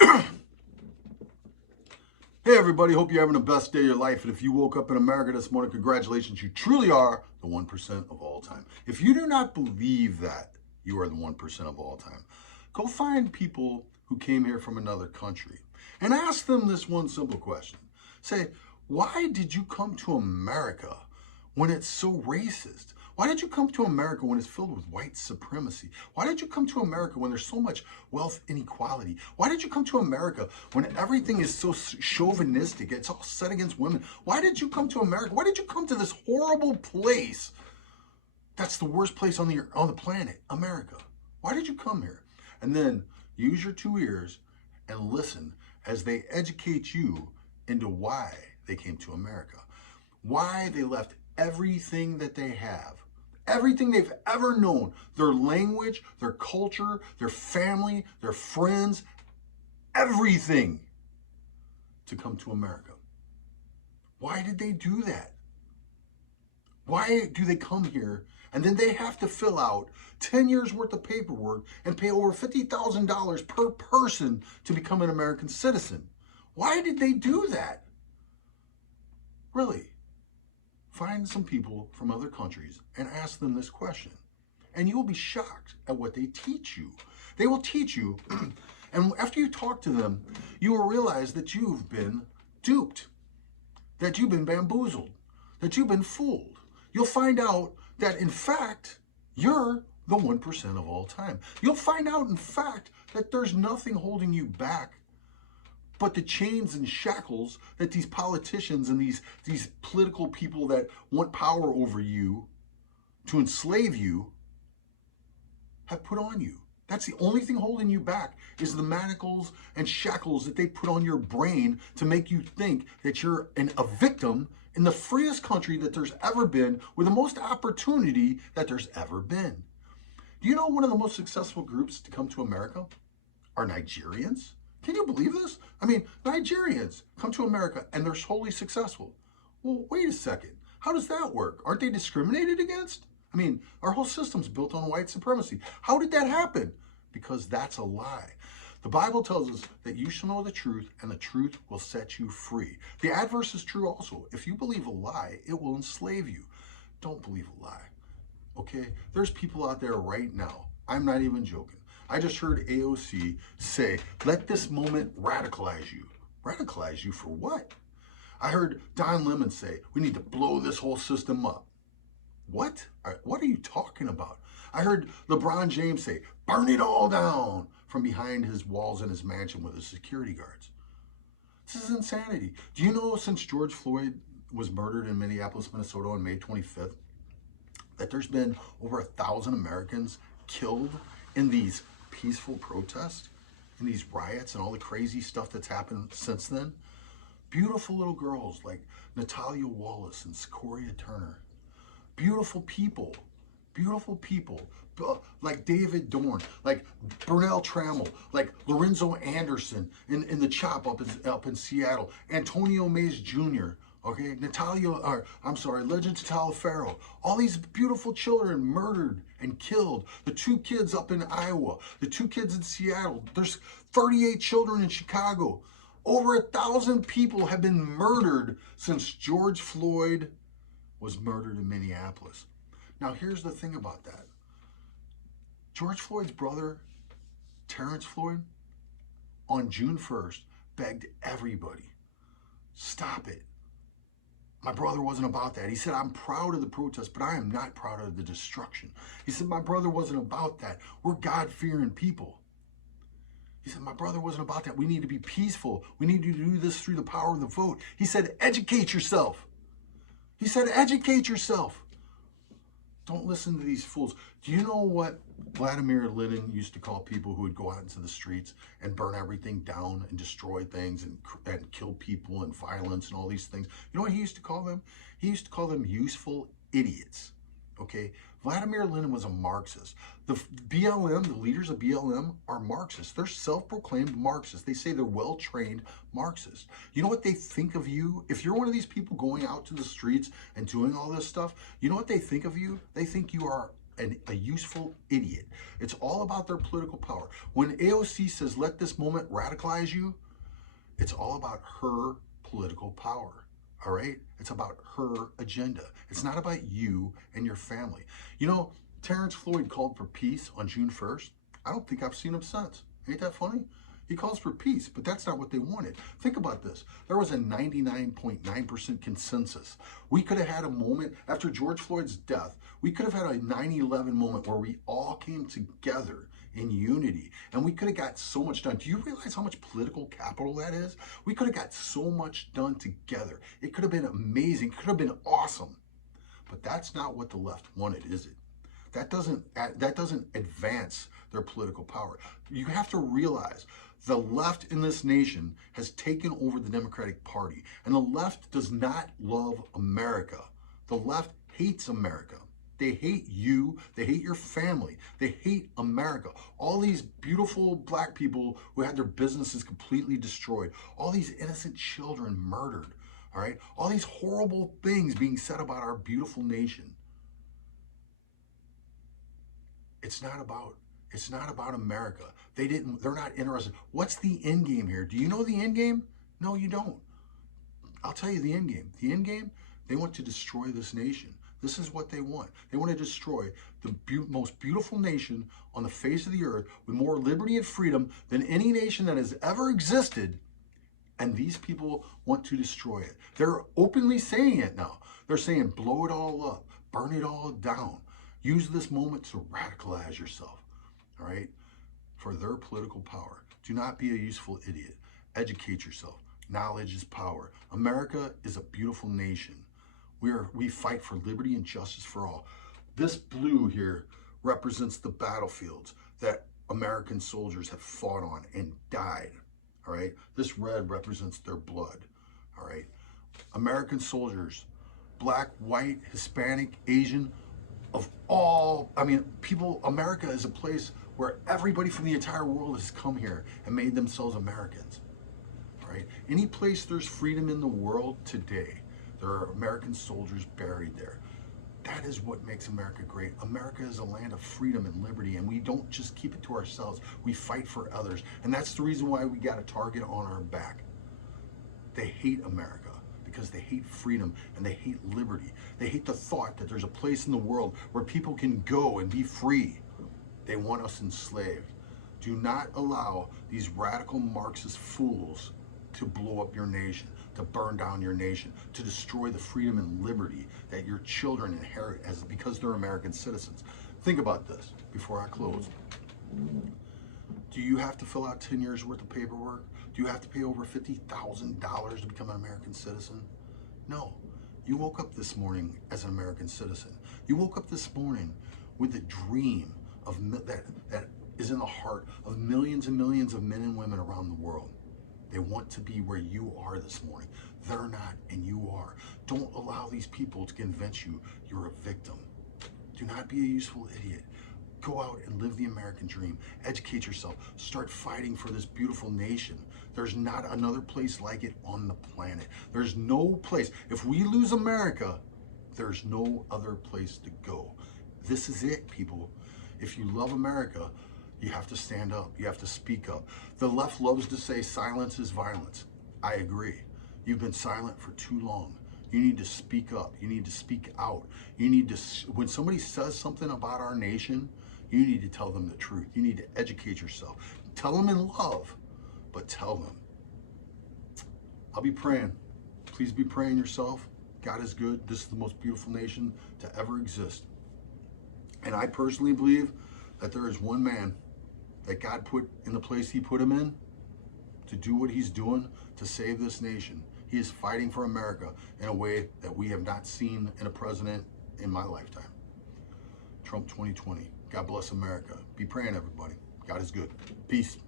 Hey everybody, hope you're having the best day of your life. And if you woke up in America this morning, congratulations, you truly are the 1% of all time. If you do not believe that you are the 1% of all time, go find people who came here from another country and ask them this one simple question. Say, why did you come to America when it's so racist? Why did you come to America when it's filled with white supremacy? Why did you come to America when there's so much wealth inequality? Why did you come to America when everything is so chauvinistic? It's all set against women. Why did you come to America? Why did you come to this horrible place that's the worst place on the planet, America? Why did you come here? And then use your 2 ears and listen as they educate you into why they came to America, why they left everything that they have, everything they've ever known, their language, their culture, their family, their friends, everything, to come to America. Why did they do that? Why do they come here and then they have to fill out 10 years worth of paperwork and pay over $50,000 per person to become an American citizen? Why did they do that? Really? Find some people from other countries and ask them this question. And you will be shocked at what they teach you. They will teach you, and after you talk to them, you will realize that you've been duped, that you've been bamboozled, that you've been fooled. You'll find out that, in fact, you're the 1% of all time. You'll find out, in fact, that there's nothing holding you back but the chains and shackles that these politicians and these political people that want power over you to enslave you have put on you. That's the only thing holding you back, is the manacles and shackles that they put on your brain to make you think that you're a victim in the freest country that there's ever been, with the most opportunity that there's ever been. Do you know one of the most successful groups to come to America are Nigerians? Can you believe this? I mean, Nigerians come to America and they're wholly successful. Well, wait a second. How does that work? Aren't they discriminated against? I mean, our whole system's built on white supremacy. How did that happen? Because that's a lie. The Bible tells us that you shall know the truth, and the truth will set you free. The adverse is true also. If you believe a lie, it will enslave you. Don't believe a lie. Okay? There's people out there right now. I'm not even joking. I just heard AOC say, let this moment radicalize you. Radicalize you for what? I heard Don Lemon say, we need to blow this whole system up. What? What are you talking about? I heard LeBron James say, burn it all down, from behind his walls in his mansion with his security guards. This is insanity. Do you know, since George Floyd was murdered in Minneapolis, Minnesota on May 25th, that there's been over 1,000 Americans killed in these peaceful protests, in these riots, and all the crazy stuff that's happened since then? Beautiful little girls like Natalia Wallace and Sequoia Turner. Beautiful people like David Dorn, like Burnell Trammell, like Lorenzo Anderson in the CHOP up in Seattle, Antonio Mays Jr., okay, Legend Taliaferro, all these beautiful children murdered and killed. The 2 kids up in Iowa, the 2 kids in Seattle, there's 38 children in Chicago. Over 1,000 people have been murdered since George Floyd was murdered in Minneapolis. Now, here's the thing about that. George Floyd's brother, Terrence Floyd, on June 1st, begged everybody, stop it. My brother wasn't about that. He said, I'm proud of the protest, but I am not proud of the destruction. He said, my brother wasn't about that. We're God-fearing people. He said, my brother wasn't about that. We need to be peaceful. We need to do this through the power of the vote. He said, educate yourself. He said, educate yourself. Don't listen to these fools. Do you know what Vladimir Lenin used to call people who would go out into the streets and burn everything down and destroy things and kill people and violence and all these things? You know what he used to call them? He used to call them useful idiots. Okay? Vladimir Lenin was a Marxist. The BLM, the leaders of BLM, are Marxists. They're self-proclaimed Marxists. They say they're well-trained Marxists. You know what they think of you? If you're one of these people going out to the streets and doing all this stuff, you know what they think of you? They think you are a useful idiot. It's all about their political power. When AOC says, let this moment radicalize you, it's all about her political power. All right? It's about her agenda. It's not about you and your family. You know, Terrence Floyd called for peace on June 1st. I don't think I've seen him since. Ain't that funny? He calls for peace, but that's not what they wanted. Think about this. There was a 99.9% consensus. We could have had a moment after George Floyd's death. We could have had a 9/11 moment where we all came together in unity, and we could have got so much done. Do you realize how much political capital that is? We could have got so much done together. It could have been amazing. It could have been awesome. But that's not what the left wanted, is it? That doesn't advance their political power. You have to realize the left in this nation has taken over the Democratic Party, and the left does not love America. The left hates America. They hate you. They hate your family. They hate America. All these beautiful black people who had their businesses completely destroyed. All these innocent children murdered. All right? All these horrible things being said about our beautiful nation. It's not about America. They're not interested. What's the end game here? Do you know the end game? No, you don't. I'll tell you the end game. The end game, they want to destroy this nation. This is what they want. They want to destroy the most beautiful nation on the face of the earth with more liberty and freedom than any nation that has ever existed. And these people want to destroy it. They're openly saying it now. They're saying, blow it all up, burn it all down. Use this moment to radicalize yourself, all right, for their political power. Do not be a useful idiot. Educate yourself. Knowledge is power. America is a beautiful nation. We fight for liberty and justice for all. This blue here represents the battlefields that American soldiers have fought on and died, all right? This red represents their blood, all right? American soldiers, black, white, Hispanic, Asian, of all, people, America is a place where everybody from the entire world has come here and made themselves Americans, right? Any place there's freedom in the world today, there are American soldiers buried there. That is what makes America great. America is a land of freedom and liberty, and we don't just keep it to ourselves. We fight for others, and that's the reason why we got a target on our back. They hate America because they hate freedom and they hate liberty. They hate the thought that there's a place in the world where people can go and be free. They want us enslaved. Do not allow these radical Marxist fools to blow up your nation, to burn down your nation, to destroy the freedom and liberty that your children inherit because they're American citizens. Think about this before I close. Do you have to fill out 10 years worth of paperwork? Do you have to pay over $50,000 to become an American citizen? No. You woke up this morning as an American citizen. You woke up this morning with the dream of that is in the heart of millions and millions of men and women around the world. They want to be where you are this morning. They're not, and you are. Don't allow these people to convince you you're a victim. Do not be a useful idiot. Go out and live the American dream. Educate yourself. Start fighting for this beautiful nation. There's not another place like it on the planet. There's no place. If we lose America, there's no other place to go. This is it, people. If you love America, you have to stand up. You have to speak up. The left loves to say silence is violence. I agree. You've been silent for too long. You need to speak up. You need to speak out. You need to, when somebody says something about our nation, you need to tell them the truth. You need to educate yourself. Tell them in love, but tell them. I'll be praying. Please be praying yourself. God is good. This is the most beautiful nation to ever exist. And I personally believe that there is one man that God put in the place he put him in to do what he's doing to save this nation. He is fighting for America in a way that we have not seen in a president in my lifetime. Trump 2020. God bless America. Be praying, everybody. God is good. Peace.